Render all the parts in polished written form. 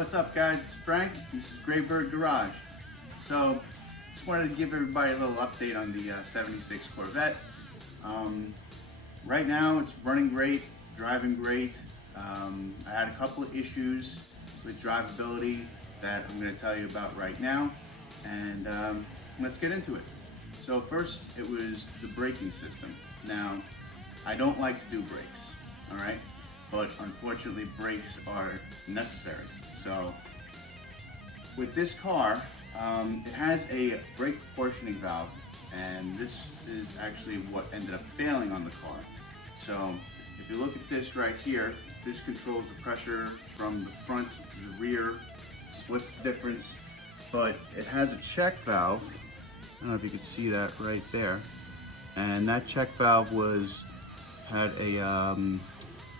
What's up, guys? It's Frank. This is Graybird Garage. So, just wanted to give everybody a little update on the 76 Corvette. Right now, it's running great, driving great. I had a couple of issues with drivability that I'm going to tell you about right now, and let's get into it. So first, it was the braking system. Now, I don't like to do brakes, all right? But unfortunately, brakes are necessary. So with this car, it has a brake proportioning valve, and this is actually what ended up failing on the car. So if you look at this right here, this controls the pressure from the front to the rear. What's the difference? But it has a check valve. I don't know if you can see that right there. And that check valve had a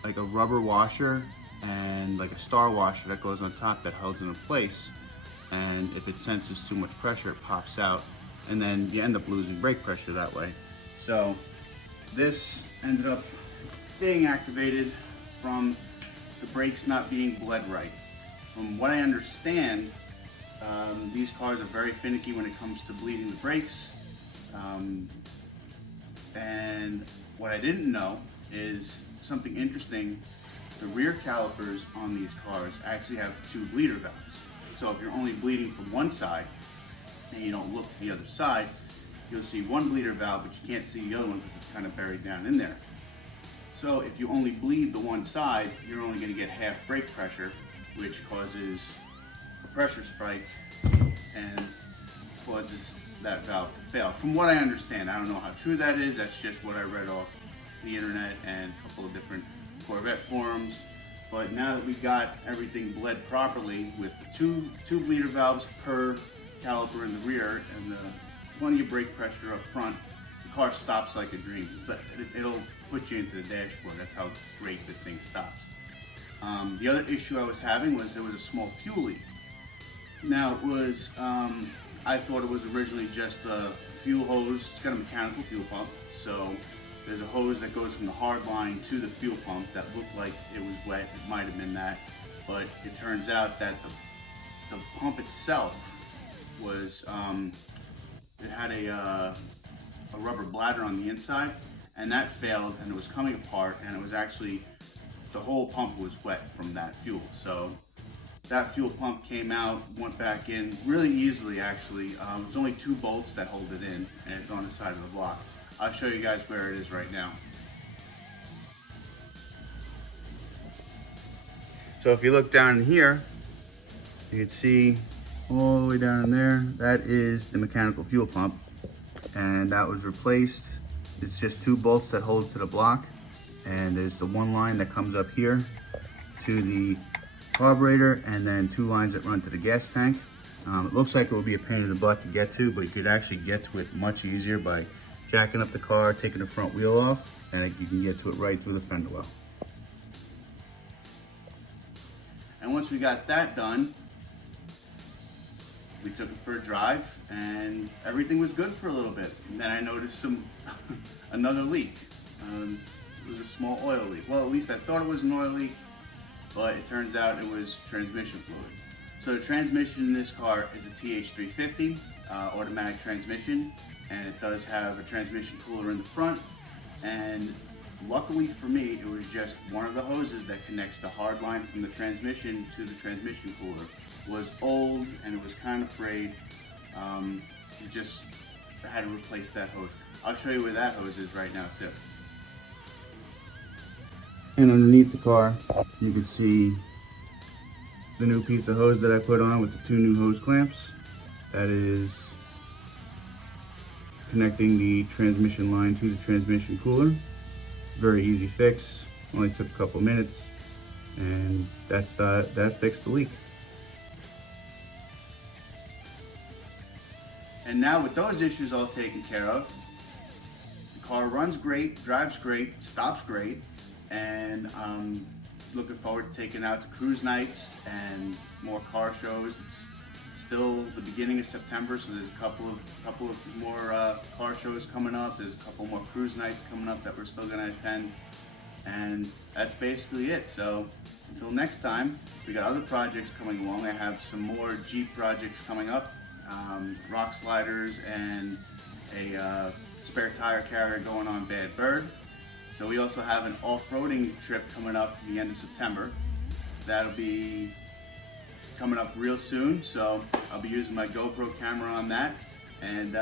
like a rubber washer and like a star washer that goes on top that holds it in place. And if it senses too much pressure, it pops out, and then you end up losing brake pressure that way. So this ended up being activated from the brakes not being bled right. From what I understand, these cars are very finicky when it comes to bleeding the brakes. And what I didn't know is something interesting. The rear calipers on these cars actually have two bleeder valves. So if you're only bleeding from one side and you don't look to the other side, you'll see one bleeder valve, but you can't see the other one because it's kind of buried down in there. So if you only bleed the one side, you're only going to get half brake pressure, which causes a pressure spike and causes that valve to fail. From what I understand, I don't know how true that is. That's just what I read off the internet and a couple of different Corvette forums. But now that we got everything bled properly with the two bleeder valves per caliper in the rear and plenty of brake pressure up front, the car stops like a dream. It'll put you into the dashboard. That's how great this thing stops. The other issue I was having was there was a small fuel leak. Now it was, I thought it was originally just a fuel hose. It's got a mechanical fuel pump, so there's a hose that goes from the hard line to the fuel pump that looked like it was wet. It might have been that, but it turns out that the pump itself was, it had a rubber bladder on the inside, and that failed, and it was coming apart, and it was actually, the whole pump was wet from that fuel. So that fuel pump came out, went back in really easily actually. It's only 2 bolts that hold it in, and it's on the side of the block. I'll show you guys where it is right now. So if you look down here, you can see all the way down in there, that is the mechanical fuel pump, and that was replaced. It's just 2 bolts that hold it to the block, and there's the one line that comes up here to the carburetor, and then 2 lines that run to the gas tank. It looks like it will be a pain in the butt to get to, but you could actually get to it much easier by jacking up the car, taking the front wheel off, and you can get to it right through the fender well. And once we got that done, we took it for a drive, and everything was good for a little bit. And then I noticed another leak. It was a small oil leak. Well, at least I thought it was an oil leak, but it turns out it was transmission fluid. So the transmission in this car is a TH350 automatic transmission, and it does have a transmission cooler in the front. And luckily for me, it was just one of the hoses that connects the hard line from the transmission to the transmission cooler. It was old and it was kind of frayed. It just had to replace that hose. I'll show you where that hose is right now too. And underneath the car, you can see the new piece of hose that I put on with the 2 new hose clamps. That is connecting the transmission line to the transmission cooler. Very easy fix, only took a couple minutes, and that fixed the leak. And now with those issues all taken care of, the car runs great, drives great, stops great, and I'm looking forward to taking it out to cruise nights and more car shows. It's still the beginning of September, so there's a couple of more car shows coming up. There's a couple more cruise nights coming up that we're still going to attend. And that's basically it. So until next time, we got other projects coming along. I have some more Jeep projects coming up, rock sliders and a spare tire carrier going on Bad Bird. So we also have an off-roading trip coming up at the end of September. That'll be coming up real soon, so I'll be using my GoPro camera on that. And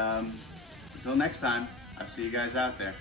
until next time, I'll see you guys out there.